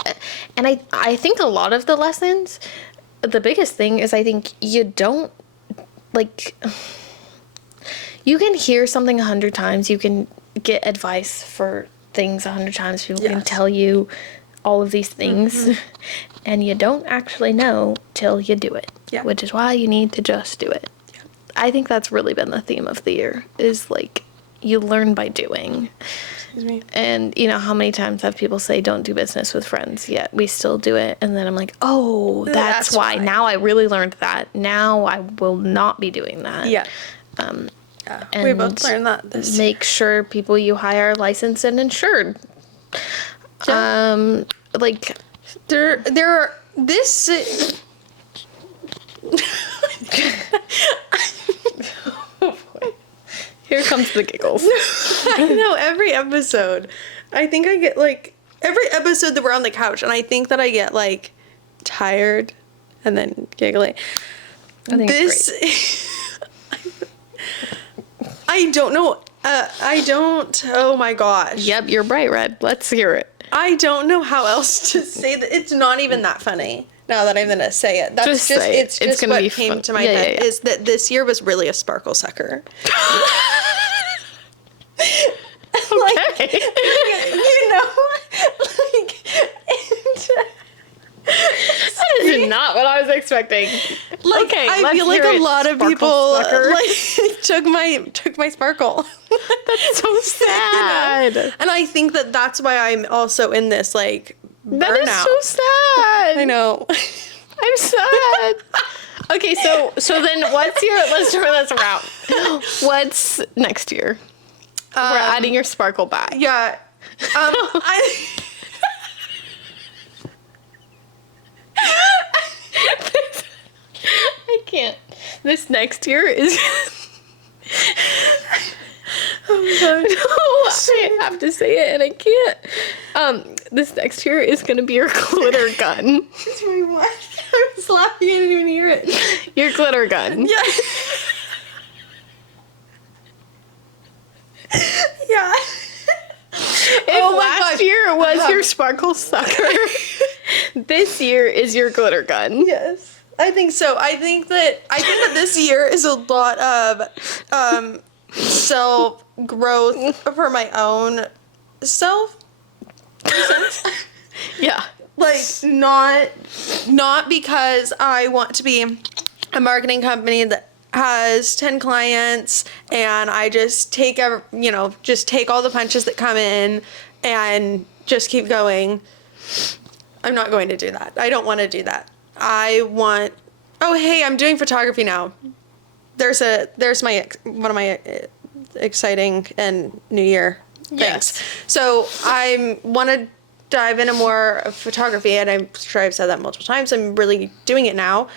And I think a lot of the lessons, the biggest thing is I think you don't, like, you can hear something 100 times. You can get advice for things 100 times. People can Yes. tell you all of these things. And you don't actually know till you do it. Yeah. Which is why you need to just do it. Yeah. I think that's really been the theme of the year is like you learn by doing. Excuse me. And you know how many times have people say don't do business with friends, yet we still do it, and then I'm like, oh, that's why. Now I really learned that. Now I will not be doing that. Yeah. And We both learned that this year. make sure people you hire are licensed and insured. Yeah. Like There are this. here comes the giggles. I know every episode. I think I get like every episode that we're on the couch, and I think that I get like tired and then giggly. I think This. I don't know. I don't. Oh my gosh. Yep, you're bright red. Let's hear it. I don't know how else to say that. It's not even that funny. Now that I'm gonna say it, that's Just just, say it. it's It's just gonna what be came fun. to my Yeah, head yeah, yeah. is that this year was really a sparkle sucker. Okay. You know, like, That is not what I was expecting. like Okay, I let's feel like hear a it, lot of sparkle people sucker. like took my sparkle. That's so sad. And I think that that's why I'm also in this like burnout. That is so sad. I know. I'm sad. Okay, so then what's your let's turn this around. What's next year? We're adding your sparkle back. Yeah. I can't. This next year is Oh my gosh. I have to say it and I can't. This next year is gonna be your glitter gun. It's my wife. I was laughing. I didn't even hear it. Your glitter gun. Yeah. Yeah. If Oh my last gosh. year it was your sparkle sucker, this year is your glitter gun. Yes. I think so. I think that this year is a lot of self growth for my own self. Yeah. Like not because I want to be a marketing company that has 10 clients, and I just take just take all the punches that come in and just keep going. I'm not going to do that. I don't want to do that. I want, oh, hey, I'm doing photography now. There's one of my exciting and New Year things. Yes. So I want to dive into more of photography, and I'm sure I've said that multiple times. I'm really doing it now.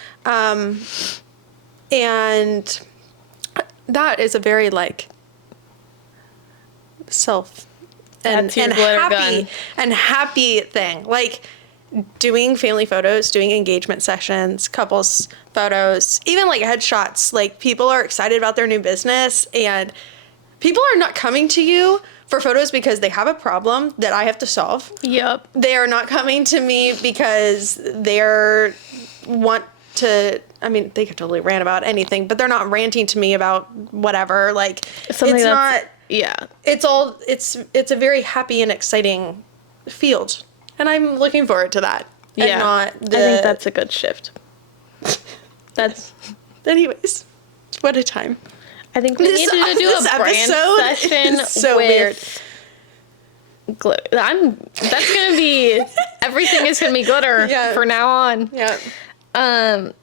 And that is a very like self and happy thing. Like doing family photos, doing engagement sessions, couples photos, even like headshots. Like people are excited about their new business, and people are not coming to you for photos because they have a problem that I have to solve. Yep. They are not coming to me because they could totally rant about anything, but they're not ranting to me about whatever. Like Something it's that's, not. Yeah. It's a very happy and exciting field, and I'm looking forward to that. Yeah. And not I think that's a good shift. That's. Anyways, what a time. I think we needed to do a brand session so with glitter. That's gonna be everything is gonna be glitter for now on. Yeah. I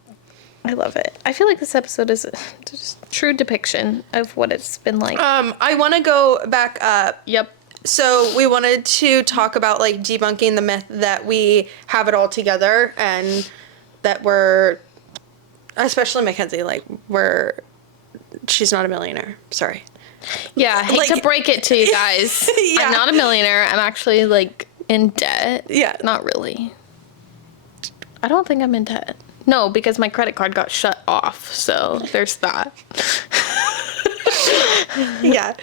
love it. I feel like this episode is just true depiction of what it's been like. I want to go back up. Yep. So we wanted to talk about like debunking the myth that we have it all together, and that we're, especially Mackenzie, like she's not a millionaire. Sorry. Yeah, I hate to break it to you guys. Yeah. I'm not a millionaire. I'm actually like in debt. Yeah. Not really. I don't think I'm in debt. No, because my credit card got shut off. So there's that. Yeah.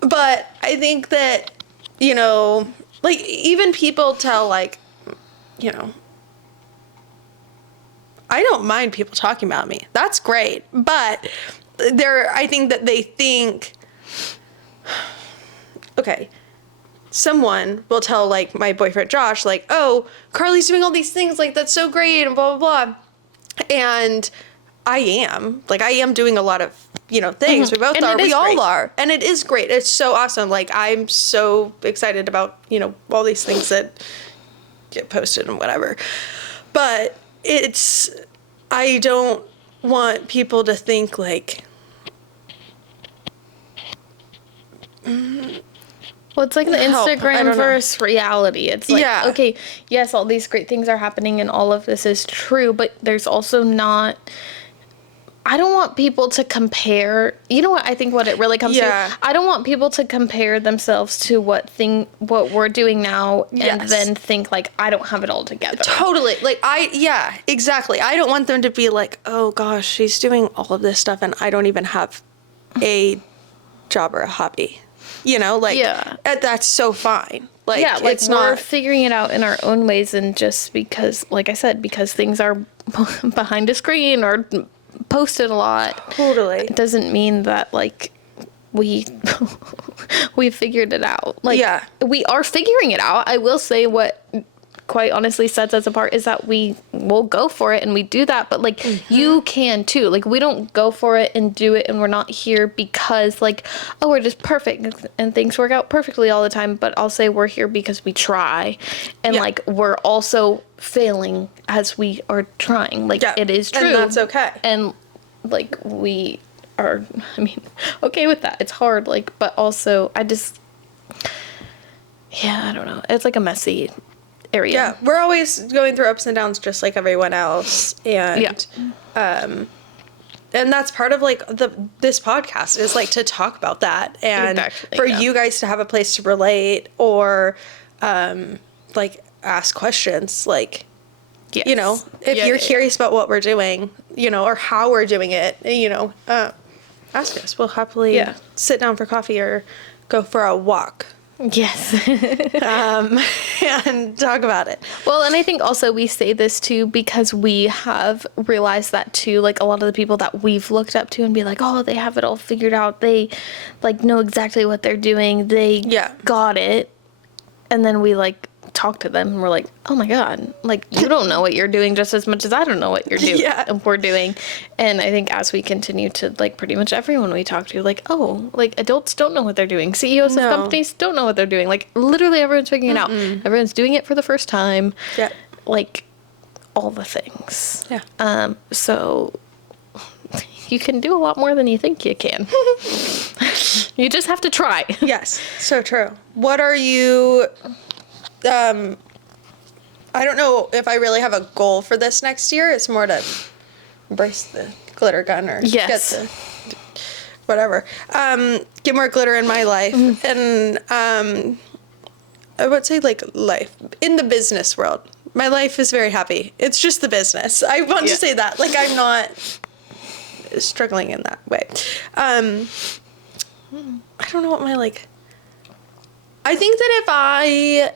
But I think that, like even people tell like, I don't mind people talking about me. That's great. But I think that they think, okay, someone will tell like my boyfriend Josh, like, oh, Carly's doing all these things, like that's so great and blah, blah, blah. And I am doing a lot of, things. Mm-hmm. We both and are. We all great. are. And it is great. It's so awesome. Like I'm so excited about, all these things that get posted and whatever. But I don't want people to think like, well, it's like the Instagram versus reality. It's like, okay, yes, all these great things are happening and all of this is true, but there's also not, I don't want people to compare, what I think what it really comes to? I don't want people to compare themselves to what we're doing now and then think like, I don't have it all together. Totally. Like exactly. I don't want them to be like, oh gosh, she's doing all of this stuff and I don't even have a job or a hobby. That's so fine. Like, like it's we're not figuring it out in our own ways, and just because, like I said, because things are behind a screen or posted a lot, totally, it doesn't mean that like we figured it out. Like we are figuring it out. I will say what quite honestly sets us apart is that we will go for it and we do that, but like you can too. Like we don't go for it and do it and we're not here because like, oh, we're just perfect and things work out perfectly all the time, but I'll say we're here because we try, and like we're also failing as we are trying. Like it is true, and that's okay, and like we are, okay with that. It's hard, like, but also I don't know, it's like a messy area. Yeah, we're always going through ups and downs just like everyone else, and and that's part of like this podcast is like to talk about that, and for you guys to have a place to relate or like ask questions, like if you're curious about what we're doing, or how we're doing it, ask us. We'll happily sit down for coffee or go for a walk. Yes. And talk about it. Well, and I think also we say this too because we have realized that too, like a lot of the people that we've looked up to and be like, oh, they have it all figured out. They like know exactly what they're doing. They got it. And then we like talk to them and we're like, oh my God, like you don't know what you're doing just as much as I don't know what you're doing. Yeah. We're doing. And I think as we continue to, like, pretty much everyone we talk to, like, oh, like adults don't know what they're doing. CEOs of companies don't know what they're doing. Like literally everyone's figuring it out. Everyone's doing it for the first time. Yeah. Like all the things. Yeah. So you can do a lot more than you think you can. You just have to try. Yes, so true. What are you, I don't know if I really have a goal for this next year. It's more to embrace the glitter gun or get the, whatever. Get more glitter in my life. And I would say like life in the business world. My life is very happy. It's just the business. I want to say that. Like I'm not struggling in that way. I don't know what my like. I think that if I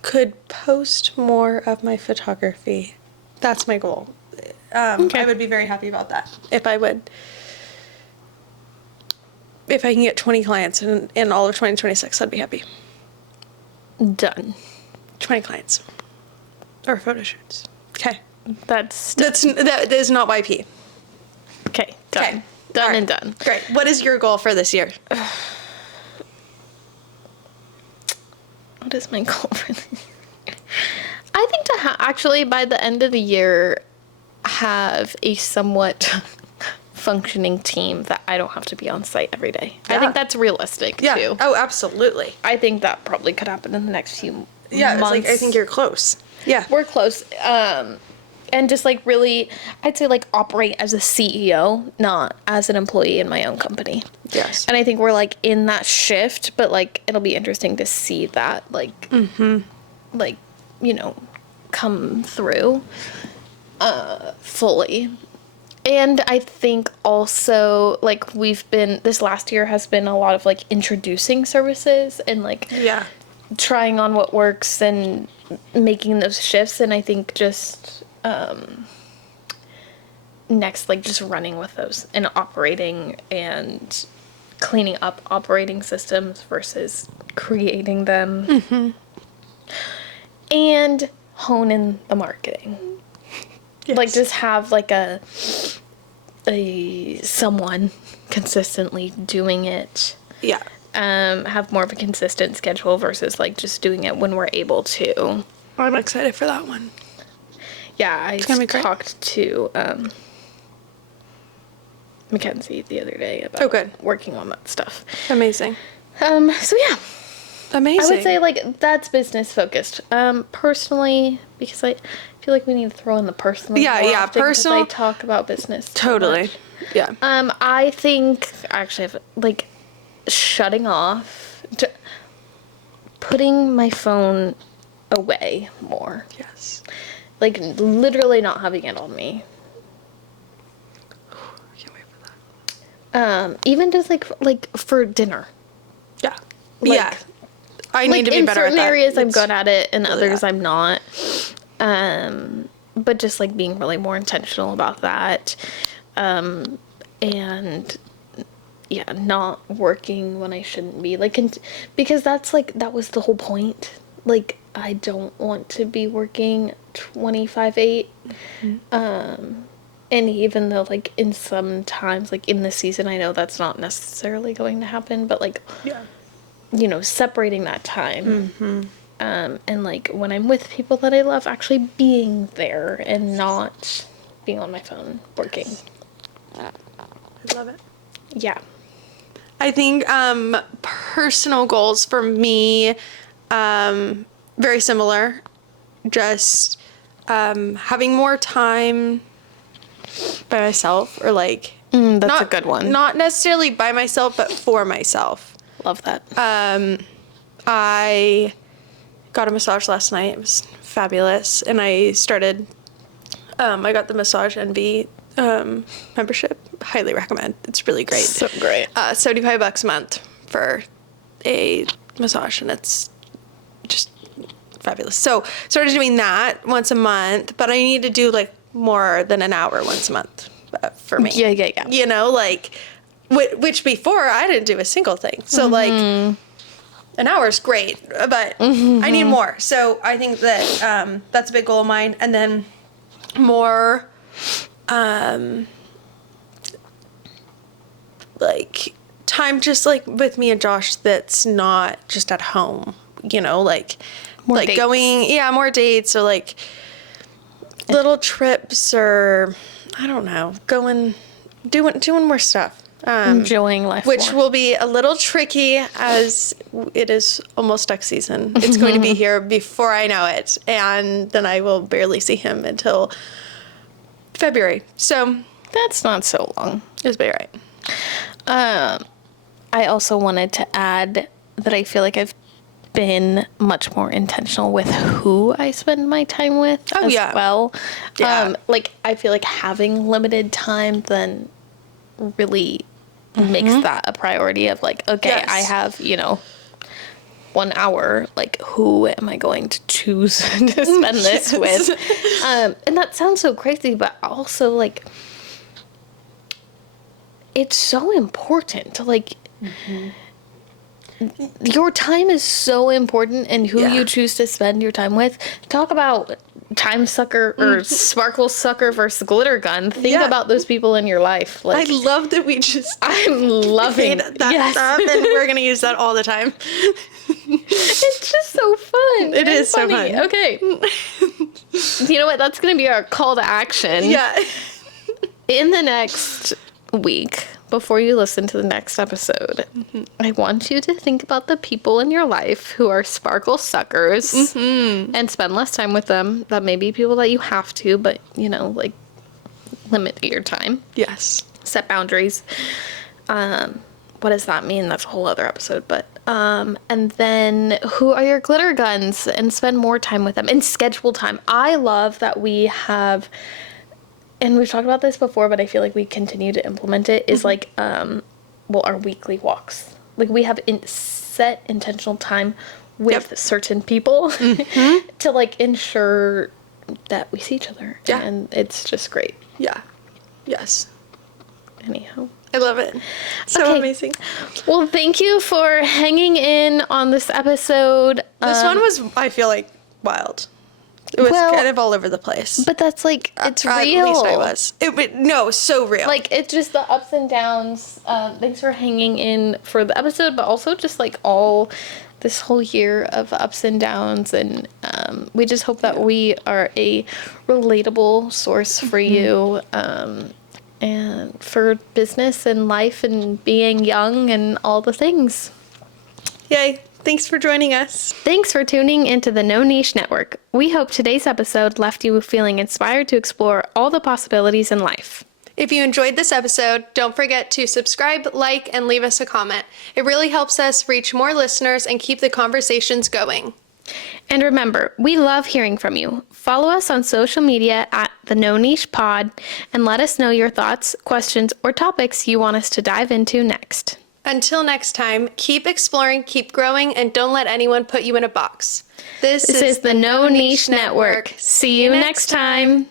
could post more of my photography, that's my goal. I would be very happy about that. If I can get 20 clients in all of 2026, I'd be happy. Done. 20 clients. Or photo shoots. Okay. That is not YP. Okay. Done. Okay. Done All right. and done. Great. What is your goal for this year? What is my goal for this year? I think to actually by the end of the year have a somewhat functioning team that I don't have to be on site every day. Yeah. I think that's realistic too. Oh, absolutely. I think that probably could happen in the next few months. It's like I think you're close. Yeah. We're close. And just like really, I'd say like operate as a CEO, not as an employee in my own company. Yes. And I think we're like in that shift, but like it'll be interesting to see that like, like, you know, come through fully. And I think also like this last year has been a lot of like introducing services and like trying on what works and making those shifts. And I think just next, like just running with those and operating and cleaning up operating systems versus creating them, and hone in the marketing. Yes. Like just have like a someone consistently doing it. Yeah. Have more of a consistent schedule versus like just doing it when we're able to. I'm excited for that one. Yeah, I talked to Mackenzie the other day about working on that stuff. Amazing. So yeah. Amazing. I would say like that's business focused. Personally, because I feel like we need to throw in the personal. Yeah, personal. I talk about business. Totally. So yeah. I think I actually have like shutting off, putting my phone away more. Yes. Like literally not having it on me. Can't wait for that. Even just like for dinner. Yeah. Like, I need to be better at that. In certain areas I'm good at it, and others I'm not. But just like being really more intentional about that. And yeah, not working when I shouldn't be. Like, because that's like, that was the whole point. Like, I don't want to be working 25/8. And even though like in some times, like in the season, I know that's not necessarily going to happen, but like, you know, separating that time. And like when I'm with people that I love, actually being there and not being on my phone working. I love it. Yeah. I think personal goals for me, very similar. Just having more time by myself, or like that's a good one. Not necessarily by myself, but for myself. Love that. I got a massage last night. It was fabulous, and I started. I got the Massage Envy membership. Highly recommend. It's really great. So great. $75 a month for a massage, and it's just fabulous. So started doing that once a month, but I need to do like more than an hour once a month for me. Yeah. You know, like which before I didn't do a single thing. So like an hour is great, but I need more. So I think that that's a big goal of mine. And then more, like time just like with me and Josh that's not just at home, you know, like More like dates. going, more dates or like little trips or I don't know, doing more stuff. Enjoying life Which more. will be a little tricky as it is almost duck season. It's going to be here before I know it, and then I will barely see him until February. So That's not so long. it's be all right. I also wanted to add that I feel like I've been much more intentional with who I spend my time with as well. Yeah. Like I feel like having limited time then really makes that a priority of like, okay, Yes. I have, 1 hour, like who am I going to choose to spend this with? And that sounds so crazy, but also like it's so important to like your time is so important and who Yeah. you choose to spend your time with. Talk about time sucker or sparkle sucker versus glitter gun. Think Yeah. about those people in your life. I Like love that we just I'm loving made that yes. up, and we're gonna use that all the time. It's just so fun. It and is so funny. fun. Okay. You know what? That's going to be our call to action. Yeah. In the next week, before you listen to the next episode, I want you to think about the people in your life who are sparkle suckers and spend less time with them. That may be people that you have to, but, like limit your time. Yes. Set boundaries. What does that mean? That's a whole other episode, but and then who are your glitter guns and spend more time with them and schedule time. I love that we have, and we've talked about this before, but I feel like we continue to implement it, is like our weekly walks. Like we have set intentional time with certain people to like ensure that we see each other. Yeah. And it's just great. Yeah. Yes. Anyhow. I love it. So Okay. amazing. Well, thank you for hanging in on this episode. This one was, I feel like, wild. It was Well, kind of all over the place. But that's like, it's real. At least I was. No, so real. Like, it's just the ups and downs. Thanks for hanging in for the episode, but also just like all this whole year of ups and downs. And we just hope that we are a relatable source for you. And for business and life and being young and all the things. Yay. Thanks for joining us. Thanks for tuning into the No Niche Network. We hope today's episode left you feeling inspired to explore all the possibilities in life. If you enjoyed this episode, don't forget to subscribe, like, and leave us a comment. It really helps us reach more listeners and keep the conversations going. And remember, we love hearing from you. Follow us on social media at the No Niche Pod and let us know your thoughts, questions, or topics you want us to dive into next. Until next time, keep exploring, keep growing, and don't let anyone put you in a box. This This is the No Niche Network. See you next time.